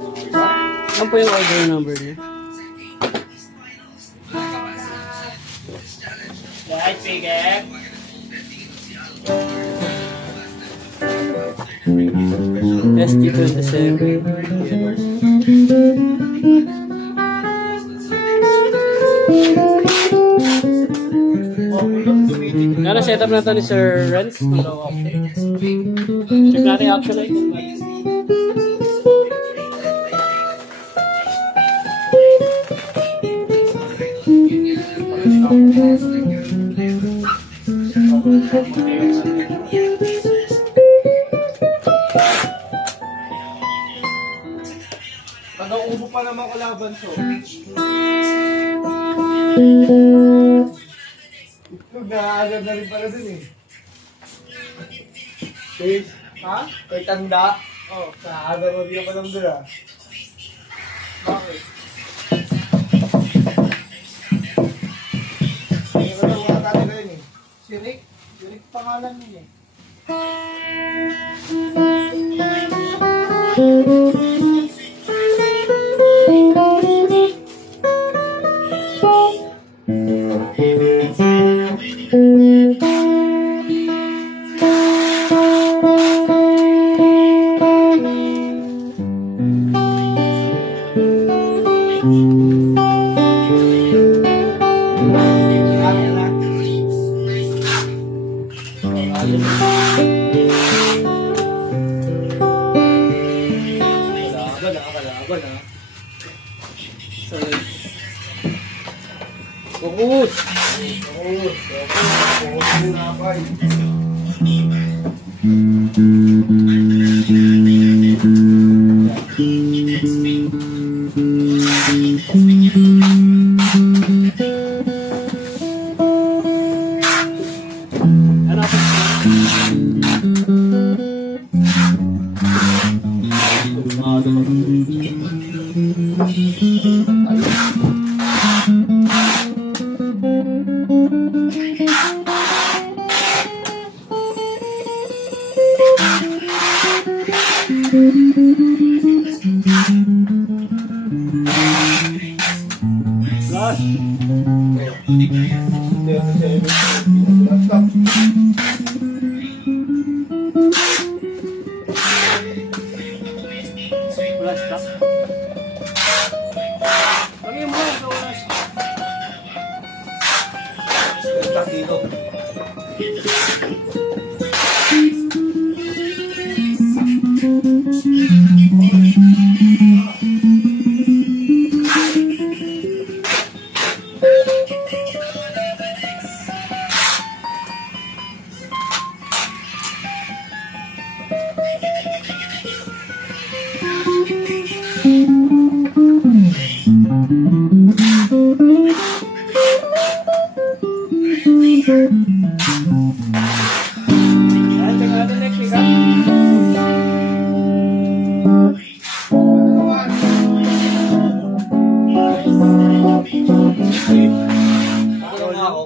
Ano po yung order number niya? Right, Pigget. SG27. Nara setup na to ni Sir Renz. Check natin actually. Pag-uubo pa naman ko laban so. Nag-aagad na rin pala dun eh. Face? Ha? Kay tanda? Oo. Nag-aagad na rin pa lang dun ah. Bakit? Hindi ko lang mga tatay rin eh. Si Rick? Si Rick pangalan niya eh. Fokus!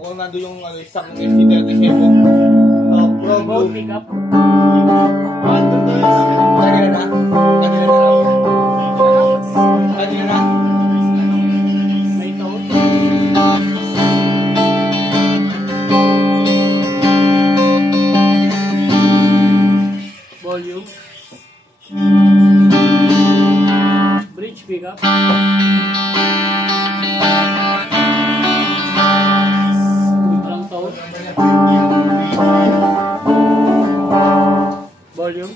Kung nando yung stock ng SG37 Pro pick up lagi na may tone volume bridge pick up volume.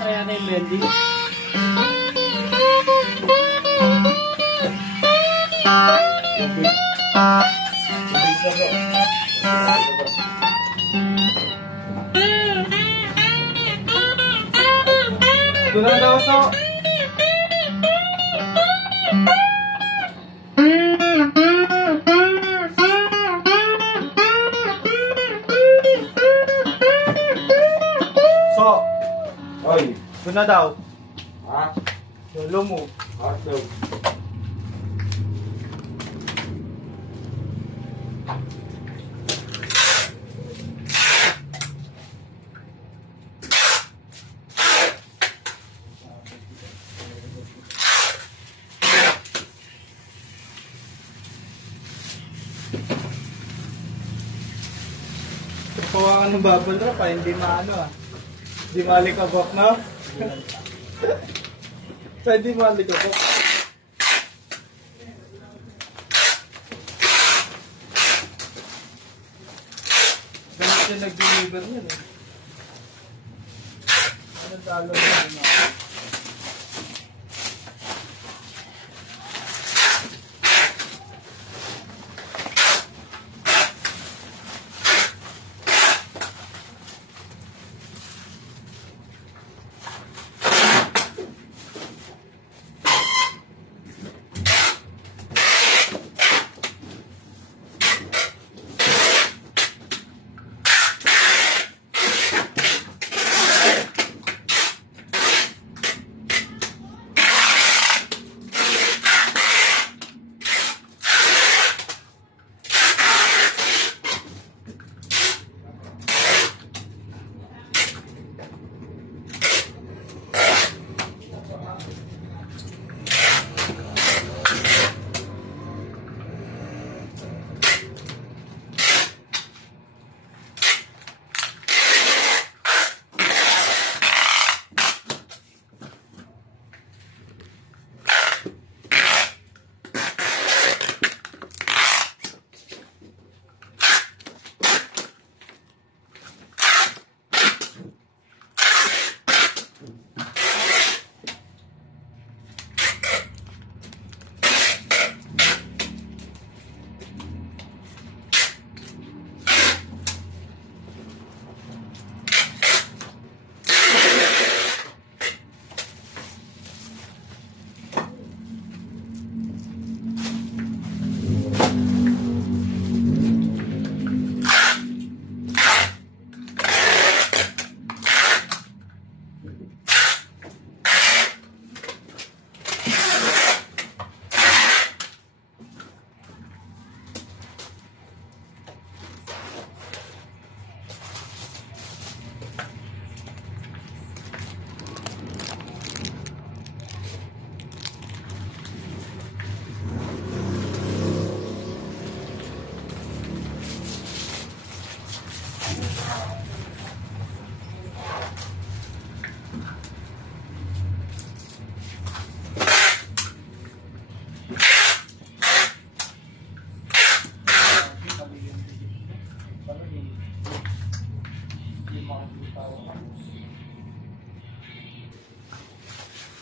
Try natin yung bending. Ito na daw so. Oy, ito na daw. Ha? Solo mo. Ha, solo. ka ng bubble wrap pa, hindi maano ah. Hindi malikabok, no? So, hindi malikabok. Ganit siya nag-deliver niyan eh. Ano talo na yun ah?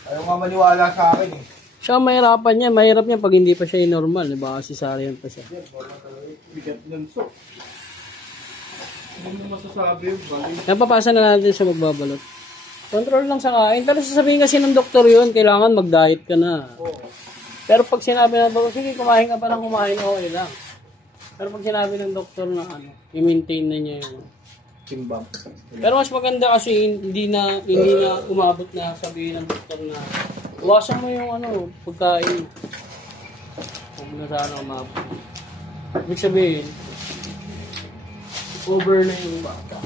Ayaw nga maniwala sa akin eh. Siya ang mahirapan niya. Mahirap niya pag hindi pa siya normal. Baka cesarean pa siya. Bigat nun so. Hindi mo masasabi yung balik. Napapasa na natin siya magbabalot. Control lang sa kain. Pero sasabihin kasi ng doktor yun, kailangan mag-diet ka na. Oo. Pero pag sinabi ng doktor, sige kumain ka pa lang kumain, okay lang. Pero pag sinabi ng doktor na ano, i-maintain na niya yung Timbang. pero mas maganda kasi hindi na umabot na sabihin ng doktor na iwasan mo yung ano, pagkain. Huwag na sana umabot. Ibig sabihin, over na yung bata.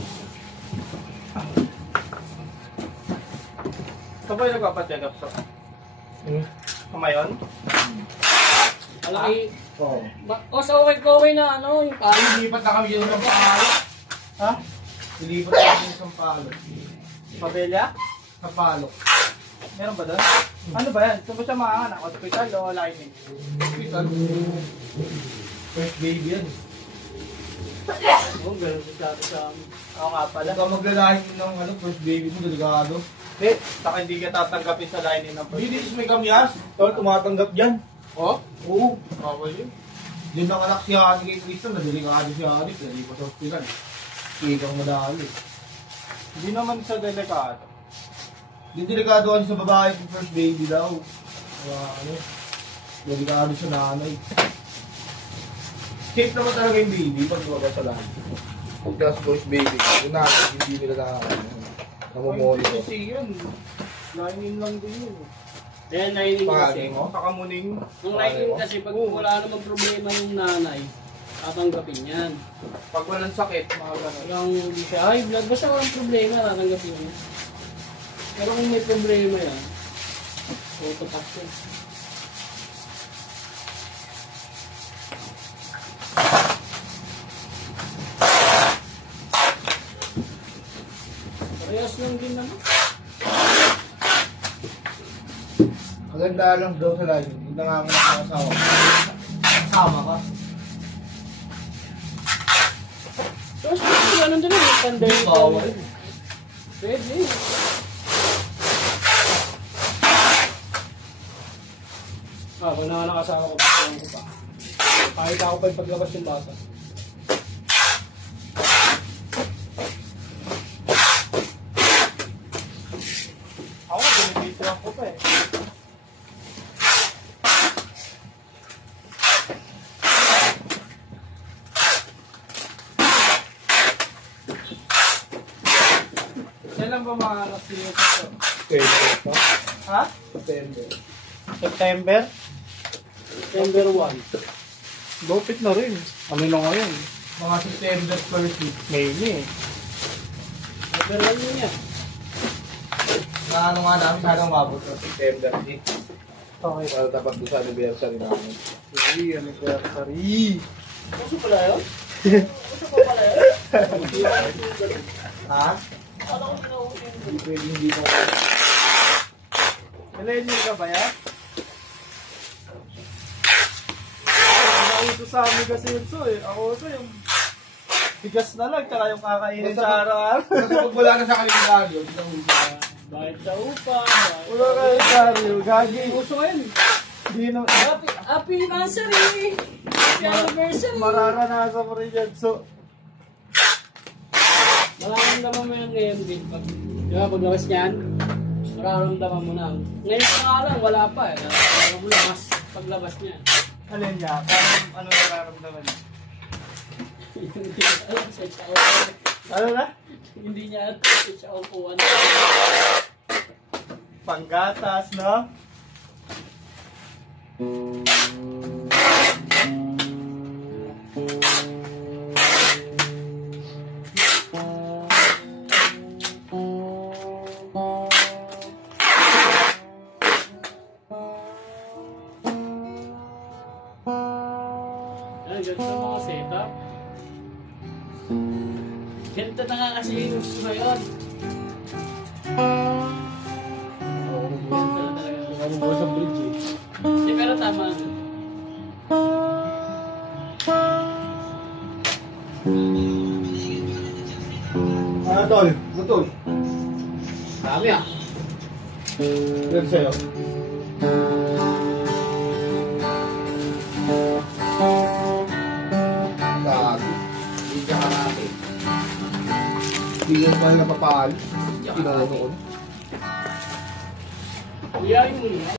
Ito ba yung nagpapacheck up sa kamayon? Alaki, Oo. o sa okay na ano, yung parang Lilipat na kami yung Sampalo. Ha? Lilipat na kami yung Sampalo. pabelya. Sampalo. Meron ba doon? Ano ba yan? Saan ba siya maanak? Hospital o lining? Hospital. First baby yan. Oo, ganun sa amin. Oo nga pala. Huwag ka maglalahin ng ano, first baby mo, delikado. Eh, saka hindi ka tatanggapin sa lining ng first baby. Hindi, may kamyas. Tol, tumatanggap dyan. Oh? Oo. Okay yun. Yun ang anak si Hani kay Kristen, nadelikado si Hani, pinali pa sa hospital. Ikang madali. Hindi naman sa delikado. Hindi delikado kasi sa babae kung first baby daw. Ano, delikado sa nanay. Safe naman talaga yung baby pag lumaga sa lahat. Just first baby. Yung nanay, hindi nila namumuli ko. Kasi yun. Lining lang din yun. Then, lining kasi. Sa kamuning. Yung lining kasi, pag wala namang problema yung nanay, tatanggapin yan. Pag walang sakit, mga gano'n. Yung hindi siya high blood, basta walang problema, tatanggapin yan. Pero kung may problema yan, tutupak siya. din naman. Maganda lang daw sa live. Hindi na nga ako nakasawa. Sama ka. Tapos ganun din yung pandemic. Pwede. Kung nakasama ko, bakit ko pa. Kahit ako pa yung paglabas yung bata. Ako nga, binibitiran ko pa eh. Kailan ba mahanap siya ito? September. Ha? September. September? September 1. Lupit na rin. Ano na ngayon? Mga September 1st. May na eh. September 1 yun yan. Na ano nga namin, sana umabot ng September 8. Okay. Para dapat doon sa anniversary namin. Hey, anniversary. Puso pala yun? Puso pa pala yun? Ha? Ano ko sinausin? Hindi pwede hindi mo. Millennial ka ba yan? Ito sa amin kasi yun so eh. Ako so yung bigas na lang, tsaka yung kakainin sa araw-araw. Kasi pag wala na sa kalendaryo, hindi na Bakit sa upa? wala kalendaryo, gagi. Puso ngayon. Hindi na, Happy anniversary! Happy anniversary! mararanasan mo rin yan. So, Mararamdaman mo yan ngayon din. Di ba, paglabas niyan, mararamdaman mo na. Ngayon pa nga lang, wala pa eh. Mararamdaman mo na, mas paglabas niya. alin niya? Parang ano nararamdaman niya? Hindi niya alam sa siya. Ano na? Hindi niya alam sa siya upuan. Panggatas, no? Ganito mga setup. Ganito na nga kasi yung gusto ngayon. Ganito na talaga. Ano ba sa bridge eh? Hindi, pero tama na. Ano tol? Butol? Dami ah. Yan sa'yo. Gago. Hindi ka natin. Hindi mo pa napapaalis. Kinono ko. Kuya, yung